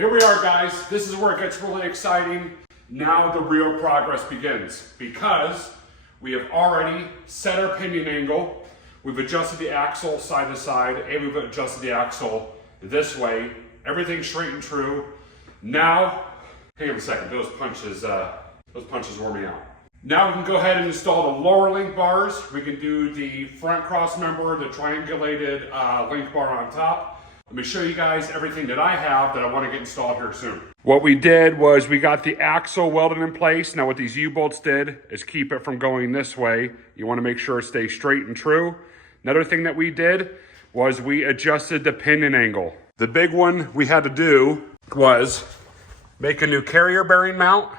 Here we are, guys. This is where it gets really exciting. Now the real progress begins because we have already set our pinion angle. We've adjusted the axle side to side, and we've adjusted the axle this way. Everything's straight and true. Now, hang on a second. Those punches wore me out. Now we can go ahead and install the lower link bars. We can do the front cross member, the triangulated link bar on top. Let me show you guys everything that I have that I want to get installed here soon. What we did was we got the axle welded in place. Now what these U-bolts did is keep it from going this way. You want to make sure it stays straight and true. Another thing that we did was we adjusted the pinion angle. The big one we had to do was make a new carrier bearing mount,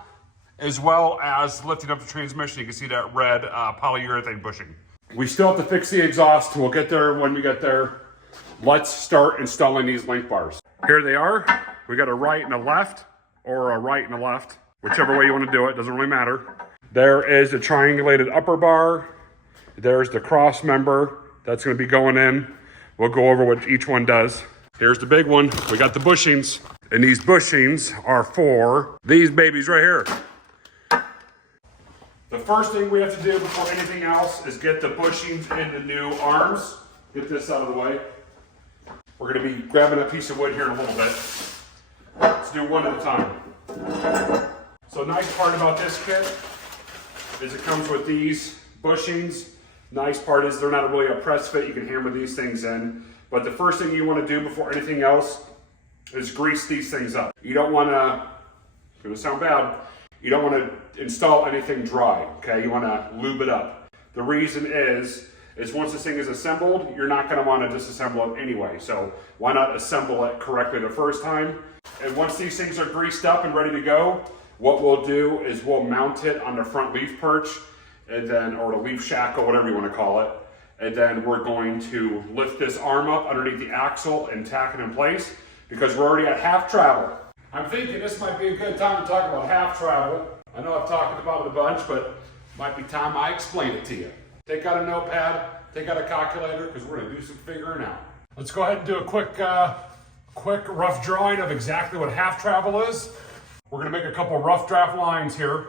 as well as lifting up the transmission. You can see that red polyurethane bushing. We still have to fix the exhaust. We'll get there when we get there. Let's start installing these link bars. Here they are. We got a right and a left, or a right and a left, whichever way you want to do it, doesn't really matter. There is the triangulated upper bar. There's the cross member that's going to be going in. We'll go over what each one does. Here's the big one. We got the bushings, and these bushings are for these babies right here. The first thing we have to do before anything else is get the bushings in the new arms. Get this out of the way. We're going to be grabbing a piece of wood here in a little bit. Let's do one at a time. So nice part about this kit is it comes with these bushings. Nice part is they're not really a press fit. You can hammer these things in. But the first thing you want to do before anything else is grease these things up. You don't want to, it's going to sound bad, you don't want to install anything dry, okay? You want to lube it up. The reason is once this thing is assembled, you're not going to want to disassemble it anyway. So why not assemble it correctly the first time? And once these things are greased up and ready to go, what we'll do is we'll mount it on the front leaf perch, and then, or the leaf shackle, whatever you want to call it. And then we're going to lift this arm up underneath the axle and tack it in place because we're already at half travel. I'm thinking this might be a good time to talk about half travel. I know I've talked about it a bunch, but it might be time I explain it to you. Take out a notepad, take out a calculator, because we're going to do some figuring out. Let's go ahead and do a quick rough drawing of exactly what half travel is. We're going to make a couple rough draft lines here.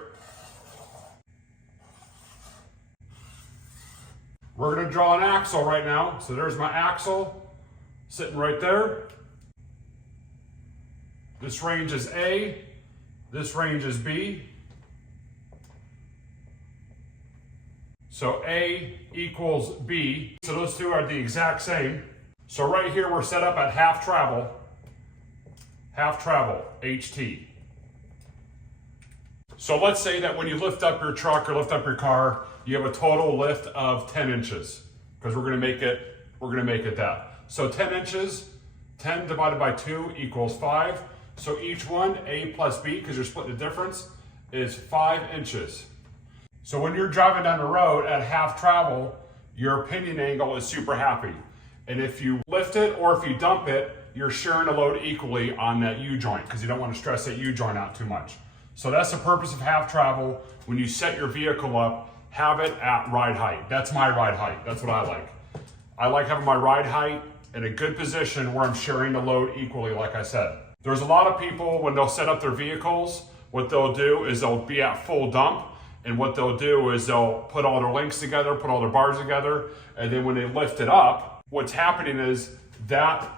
We're going to draw an axle right now. So there's my axle sitting right there. This range is A. This range is B. So A equals B. So those two are the exact same. So right here we're set up at half travel, HT. So let's say that when you lift up your truck or lift up your car, you have a total lift of 10 inches because we're gonna make it that. So 10 inches, 10 divided by 2 equals 5. So each one, A plus B, because you're splitting the difference, is 5 inches. So when you're driving down the road at half travel, your pinion angle is super happy. And if you lift it or if you dump it, you're sharing the load equally on that U-joint because you don't want to stress that U-joint out too much. So that's the purpose of half travel. When you set your vehicle up, have it at ride height. That's my ride height. That's what I like. I like having my ride height in a good position where I'm sharing the load equally, like I said. There's a lot of people, when they'll set up their vehicles, what they'll do is they'll be at full dump. And what they'll do is they'll put all their links together, put all their bars together, and then when they lift it up, what's happening is that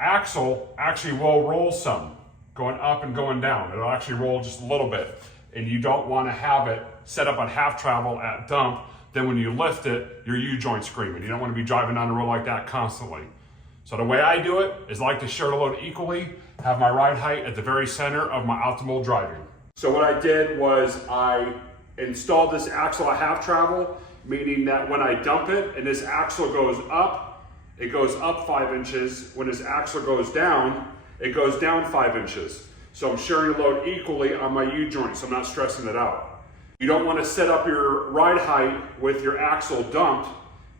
axle actually will roll some, going up and going down. It'll actually roll just a little bit. And you don't want to have it set up on half travel at dump. Then when you lift it, your U-joint screaming. You don't want to be driving down the road like that constantly. So the way I do it is I like to share the load equally, have my ride height at the very center of my optimal driving. So what I did was I installed this axle at half travel, meaning that when I dump it and this axle goes up, it goes up 5 inches. When this axle goes down, it goes down 5 inches. So I'm sharing the load equally on my U-joint, so I'm not stressing it out. You don't want to set up your ride height with your axle dumped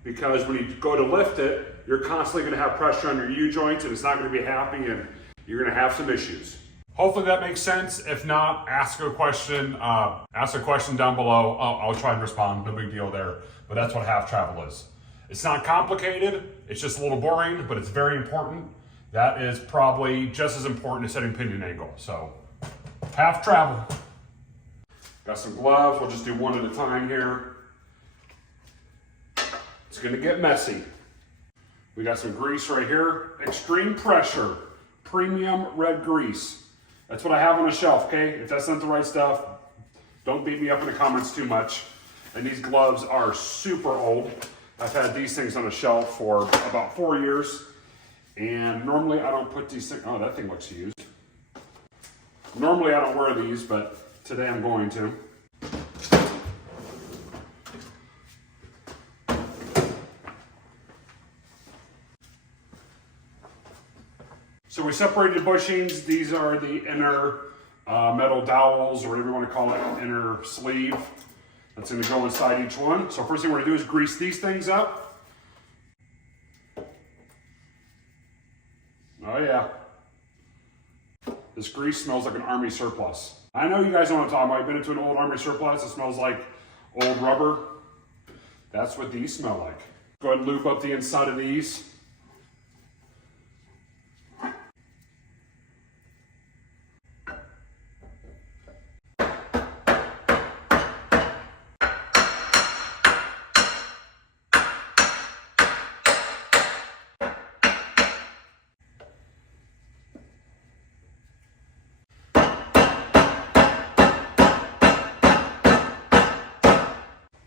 because when you go to lift it, you're constantly going to have pressure on your U-joints and it's not going to be happy and you're going to have some issues. Hopefully that makes sense. If not, ask a question down below. I'll try and respond, no big deal there. But that's what half travel is. It's not complicated, it's just a little boring, but it's very important. That is probably just as important as setting pinion angle. So half travel. Got some gloves. We'll just do one at a time here. It's gonna get messy. We got some grease right here. Extreme pressure, premium red grease. That's what I have on the shelf, okay? If that's not the right stuff, don't beat me up in the comments too much. And these gloves are super old. I've had these things on the shelf for about 4 years. And normally I don't put these things, oh, that thing looks used. Normally I don't wear these, but today I'm going to. So we separated the bushings. These are the inner metal dowels, or whatever you want to call it, inner sleeve. That's going to go inside each one. So first thing we're going to do is grease these things up. Oh yeah. This grease smells like an army surplus. I know you guys know what I'm talking about. I've been into an old army surplus. It smells like old rubber. That's what these smell like. Go ahead and lube up the inside of these.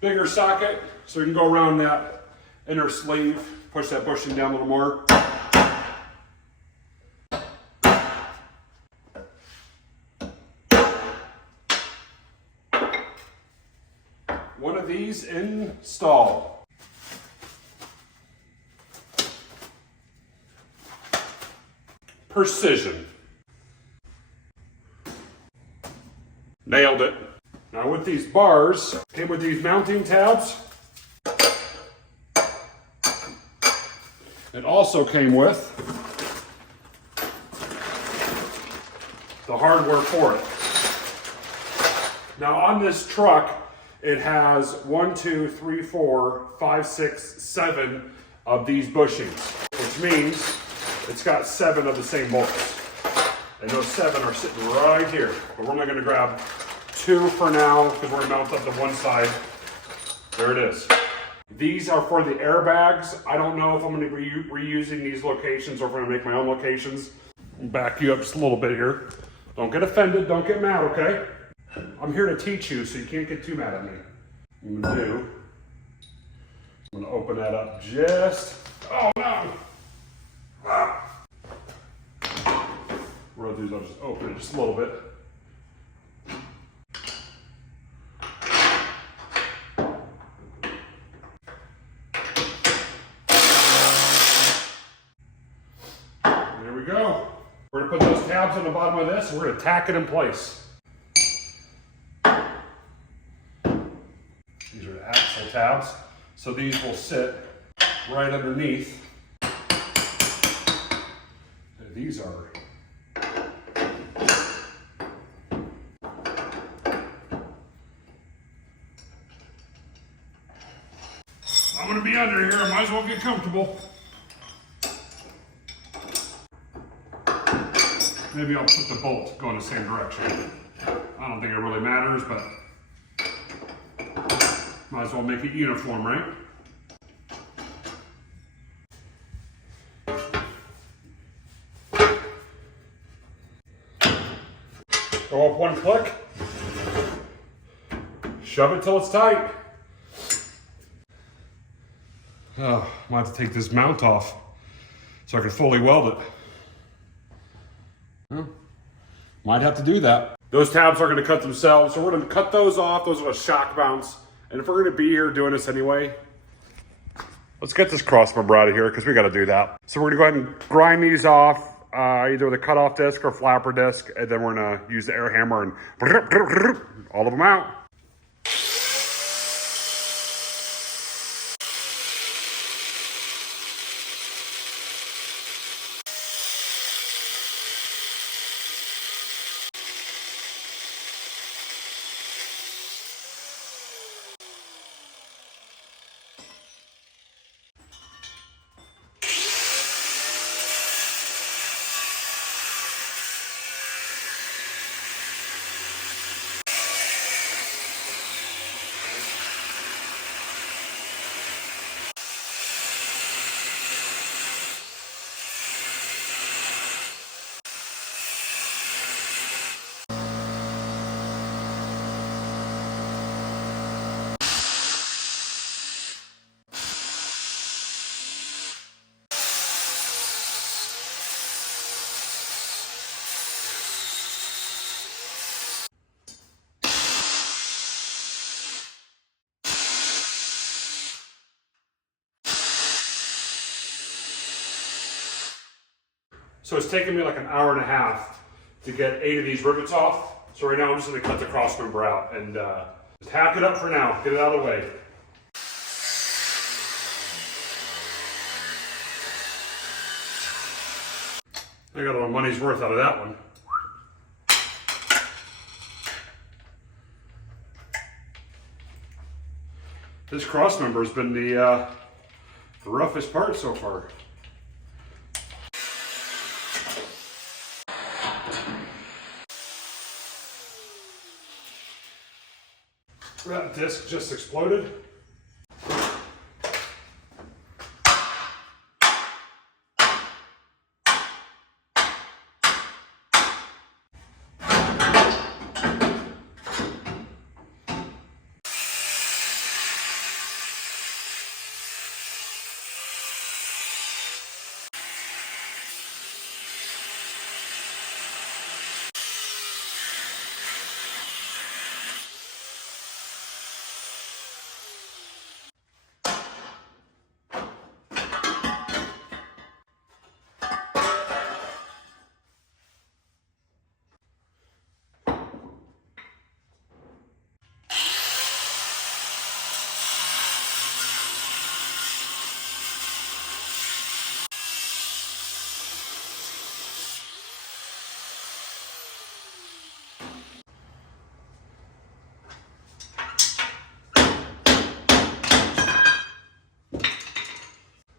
Bigger socket, so you can go around that inner sleeve, push that bushing down a little more. One of these installed. Precision. Nailed it. Now with these bars, came with these mounting tabs. It also came with the hardware for it. Now on this truck, it has 1, 2, 3, 4, 5, 6, 7 of these bushings, which means it's got 7 of the same bolts. And those 7 are sitting right here. But we're only gonna grab 2 for now, because we're gonna mount up to one side. There it is. These are for the airbags. I don't know if I'm gonna be reusing these locations or if I'm gonna make my own locations. I'll back you up just a little bit here. Don't get offended, don't get mad, okay? I'm here to teach you, so you can't get too mad at me. What I'm gonna do, I'm gonna open that up just, oh no! What I'll do is I'll just open it just a little bit. There we go. We're gonna put those tabs on the bottom of this and we're gonna tack it in place. These are the axle tabs. So these will sit right underneath. And these are I'm gonna be under here, I might as well get comfortable. Maybe I'll put the bolt going the same direction. I don't think it really matters, but might as well make it uniform, right? Go up one click, shove it till it's tight. Oh, I might have to take this mount off so I can fully weld it. Well, might have to do that. Those tabs are going to cut themselves, so we're going to cut those off. Those are the shock mounts. And if we're going to be here doing this anyway, let's get this crossmember out of here because we got to do that. So we're going to go ahead and grind these off, either with a cutoff disc or flapper disc, and then we're going to use the air hammer and all of them out. So it's taken me like an hour and a half to get 8 of these rivets off. So right now I'm just gonna cut the cross member out and just hack it up for now, get it out of the way. I got a little money's worth out of that one. This cross member has been the roughest part so far. That disc just exploded.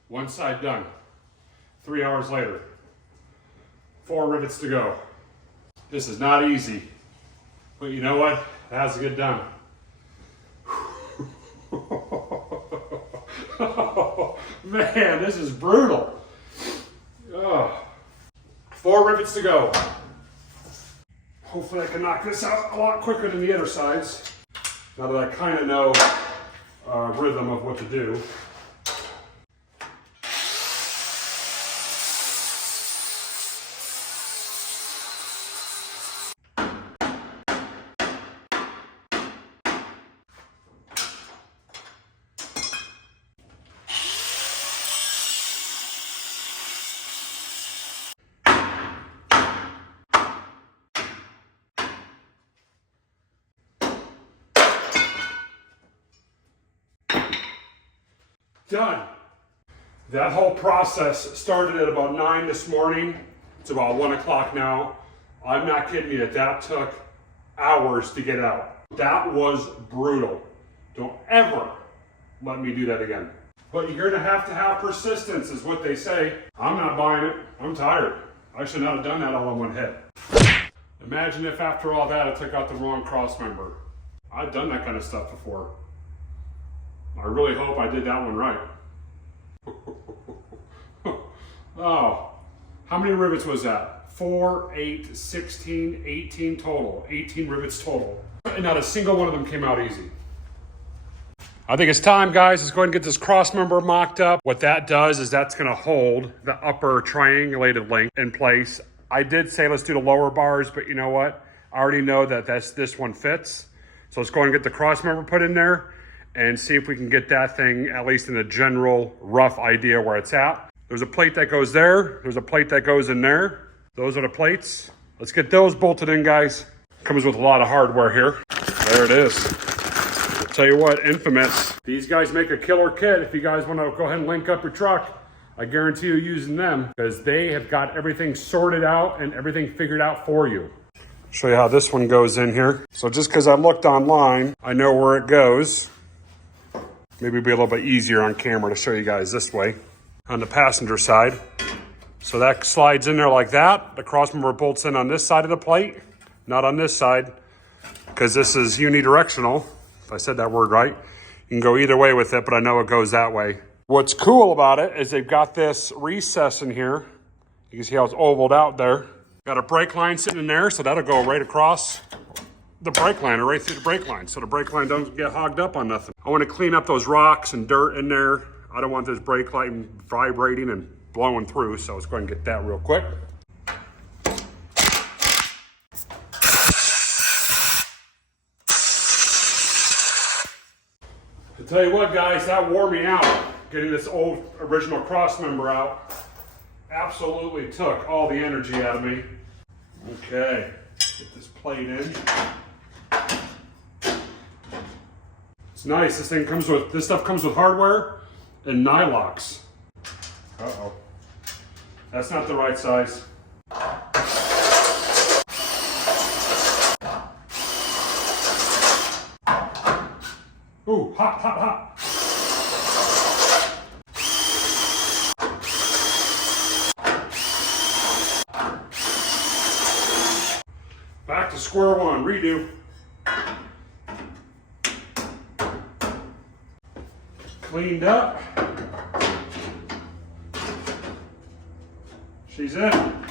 One side done. 3 hours later. 4 rivets to go. This is not easy, but you know what? It has to get done. Oh, man, this is brutal. Oh. 4 rivets to go. Hopefully I can knock this out a lot quicker than the other sides. Now that I kind of know rhythm of what to do. Done. That whole process started at about 9 this morning. It's about 1 o'clock now. I'm not kidding you, that took hours to get out. That was brutal. Don't ever let me do that again. But you're gonna have to have persistence is what they say. I'm not buying it, I'm tired. I should not have done that all in one hit. Imagine if after all that I took out the wrong cross member. I've done that kind of stuff before. I really hope I did that one right. Oh, how many rivets was that? 4, 8, 16, 18 total. 18 rivets total. And not a single one of them came out easy. I think it's time, guys. Let's go ahead and get this cross member mocked up. What that does is that's gonna hold the upper triangulated link in place. I did say let's do the lower bars, but you know what? I already know that this one fits. So let's go ahead and get the cross member put in there and see if we can get that thing at least in a general rough idea where it's at. There's a plate that goes there. There's a plate that goes in there. Those are the plates. Let's get those bolted in, guys. Comes with a lot of hardware here. There it is. I'll tell you what, Infamous. These guys make a killer kit. If you guys want to go ahead and link up your truck, I guarantee you using them because they have got everything sorted out and everything figured out for you. Show you how this one goes in here. So just because I looked online, I know where it goes. Maybe it'll be a little bit easier on camera to show you guys this way on the passenger side. So that slides in there like that. The cross member bolts in on this side of the plate, not on this side, because this is unidirectional. If I said that word right, you can go either way with it, but I know it goes that way. What's cool about it is they've got this recess in here. You can see how it's ovaled out there. Got a brake line sitting in there, so that'll go right across the brake line or right through the brake line, so the brake line doesn't get hogged up on nothing. I want to clean up those rocks and dirt in there. I don't want this brake line vibrating and blowing through, so let's go ahead and get that real quick. To tell you what, guys, that wore me out, getting this old original cross member out absolutely took all the energy out of me. Okay, get this plate in. It's nice. This stuff comes with hardware and nylocks. Uh-oh. That's not the right size. Ooh, hot, hot, hot. Back to square one, redo. Cleaned up. She's in.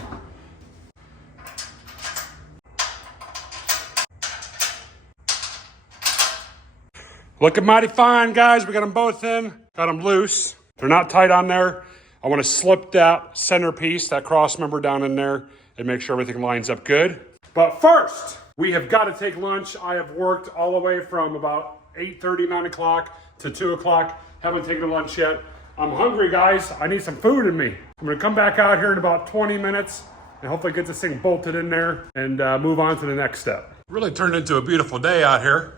Looking mighty fine, guys. We got them both in. Got them loose. They're not tight on there. I want to slip that centerpiece, that cross member down in there and make sure everything lines up good. But first, we have got to take lunch. I have worked all the way from about 8:30, 9 o'clock to 2 o'clock. Haven't taken lunch yet. I'm hungry, guys. I need some food in me. I'm going to come back out here in about 20 minutes and hopefully get this thing bolted in there and move on to the next step. Really turned into a beautiful day out here.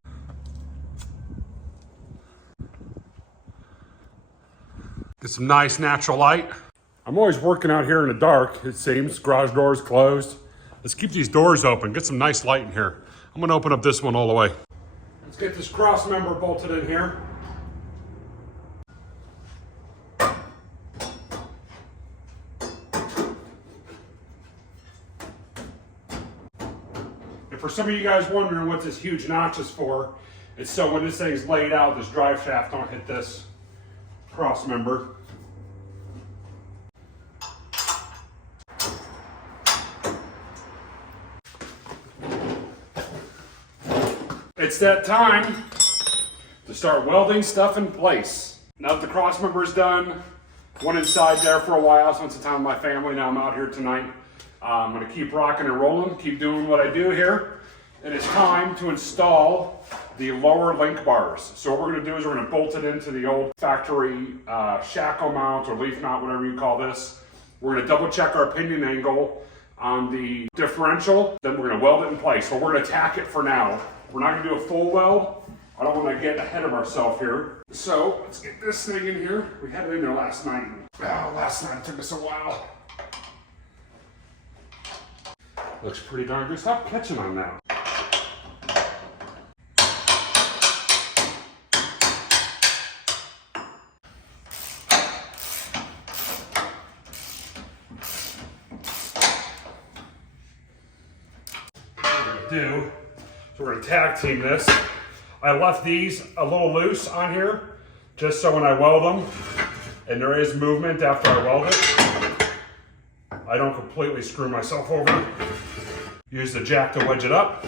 Get some nice natural light. I'm always working out here in the dark, it seems. Garage doors closed. Let's keep these doors open. Get some nice light in here. I'm gonna open up this one all the way. Let's get this cross member bolted in here. And for some of you guys wondering what this huge notch is for, it's so when this thing's laid out, this drive shaft don't hit this cross member. It's that time to start welding stuff in place. Now that the cross member is done, went inside there for a while, spent some time with my family. Now I'm out here tonight. I'm gonna keep rocking and rolling, keep doing what I do here. And it's time to install the lower link bars. So what we're gonna do is we're gonna bolt it into the old factory shackle mount or leaf mount, whatever you call this. We're gonna double check our pinion angle on the differential, then we're gonna weld it in place. So we're gonna tack it for now. We're not gonna do a full weld. I don't wanna get ahead of ourselves here. So let's get this thing in here. We had it in there last night. Last night it took us a while. Looks pretty darn good. Stop catching on that. So we're gonna tag team this. I left these a little loose on here, just so when I weld them, and there is movement after I weld it, I don't completely screw myself over. Use the jack to wedge it up.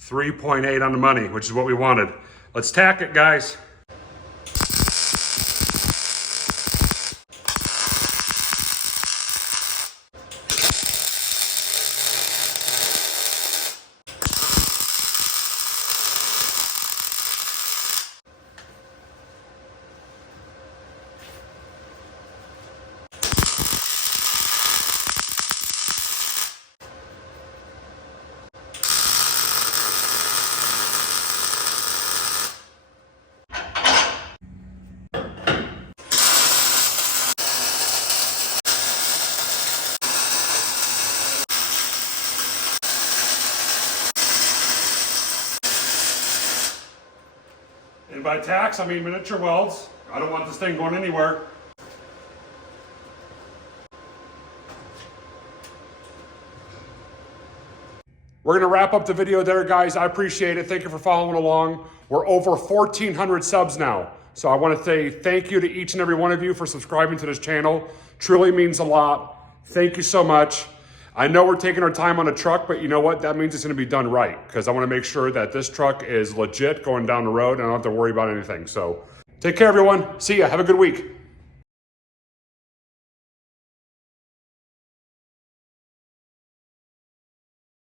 3.8 on the money, which is what we wanted. Let's tack it, guys. And by tacks, I mean miniature welds. I don't want this thing going anywhere. We're gonna wrap up the video there, guys. I appreciate it. Thank you for following along. We're over 1,400 subs now. So I wanna say thank you to each and every one of you for subscribing to this channel. Truly means a lot. Thank you so much. I know we're taking our time on a truck, but you know what? That means it's gonna be done right, because I wanna make sure that this truck is legit going down the road and I don't have to worry about anything. So take care, everyone. See ya. Have a good week.